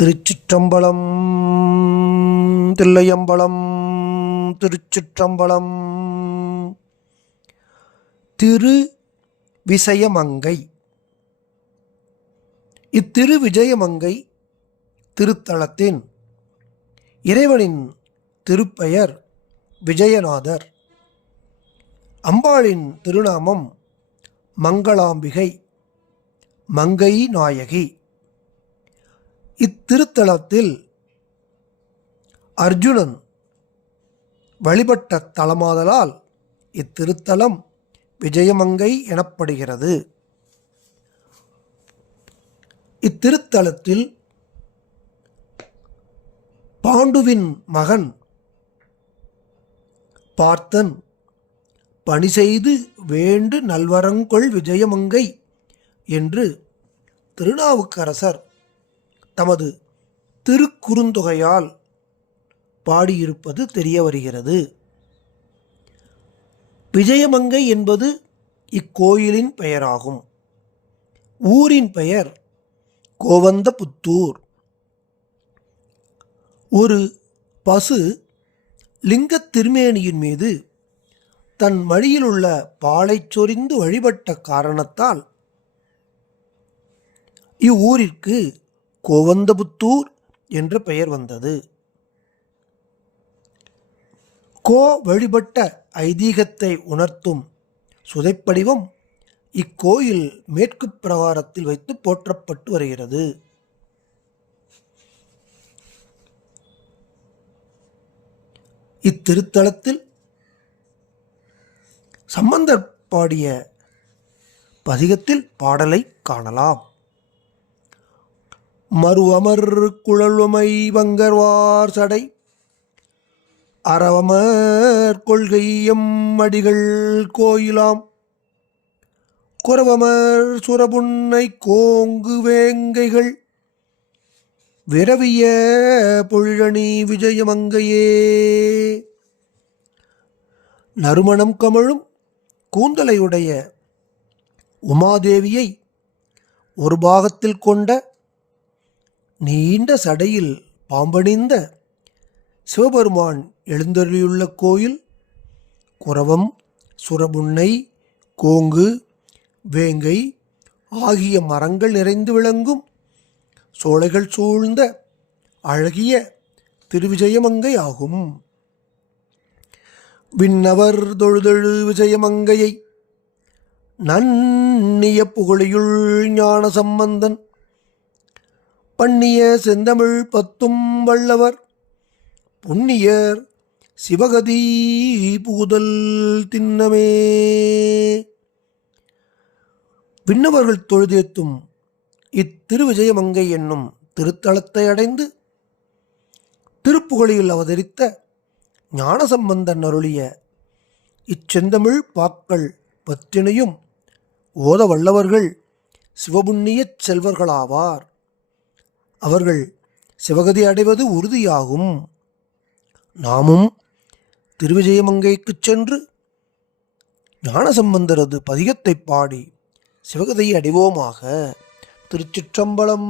திருச்சிற்றம்பலம் தில்லையம்பலம் திருச்சிற்றம்பலம். திரு விசயமங்கை இத்திரு விஜயமங்கை திருத்தலத்தின் இறைவனின் திருப்பெயர் விஜயநாதர். அம்பாளின் திருநாமம் மங்களாம்பிகை மங்கை நாயகி இத்திருத்தலத்தில் அர்ஜுனன் வழிபட்ட தலமாதலால் இத்திருத்தலம் விஜயமங்கை எனப்படுகிறது. இத்திருத்தலத்தில் பாண்டுவின் மகன் பார்த்தன் பணி செய்து வேண்டு நல்வரங்கொள் விஜயமங்கை என்று திருநாவுக்கரசர் தமது திருக்குறுந்தொகையால் பாடியிருப்பது தெரிய வருகிறது. விஜயமங்கை என்பது இக்கோயிலின் பெயராகும். ஊரின் பெயர் கோவந்தபுத்தூர். ஒரு பசு லிங்கத் திருமேனியின் மீது தன் மடியிலுள்ள பாலைச் சொரிந்து வழிபட்ட காரணத்தால் இவ்வூரிற்கு கோவந்தபுத்தூர் என்ற பெயர் வந்தது. கோ வழிபட்ட ஐதீகத்தை உணர்த்தும் சுதைப்படிவம் இக்கோயில் மேற்கு பிரகாரத்தில் வைத்து போற்றப்பட்டு வருகிறது. இத்திருத்தலத்தில் சம்பந்தர் பாடிய பதிகத்தில் பாடலை காணலாம். மறுவமர் குழல்வமை வங்கர்வார் சடை. அறவமர் கொள்கையம் அடிகள் கோயிலாம். குறவமர் சுரபுன்னை கோங்கு வேங்கைகள். விரவிய பொழிழணி விஜயமங்கையே. நறுமணம் கமழும் கூந்தலையுடைய உமாதேவியை ஒரு பாகத்தில் கொண்ட நீண்ட சடையில் பாம்பணிந்த சிவபெருமான் எழுந்தருளியுள்ள கோயில் குரவம் சுரபுன்னை கோங்கு வேங்கை ஆகிய மரங்கள் நிறைந்து விளங்கும் சோலைகள் சூழ்ந்த அழகிய திருவிஜயமங்கை ஆகும் விண்ணவர் தொழுதெழு விஜயமங்கையை நன்னிய புகழியுள் ஞான சம்பந்தன் பண்ணிய செந்தமிழ் பத்தும் வல்லவர் புண்ணியர் சிவகதி புகுதல் திண்ணமே. விண்ணவர்கள் தொழுதேத்தும் இத்திருவிஜயமங்கை என்னும் திருத்தலத்தை அடைந்து திருப்புகழியில் அவதரித்த ஞானசம்பந்தன் அருளிய இச்செந்தமிழ் பாக்கள் பத்தினையும் ஓத வல்லவர்கள் சிவபுண்ணியச் செல்வர்களாவார். அவர்கள் சிவகதி அடைவது உறுதியாகும். நாமும் திருவிஜயமங்கைக்குச் சென்று ஞானசம்பந்தரது பதிகத்தைப் பாடி சிவகதியை அடைவோமாக. திருச்சிற்றம்பலம்.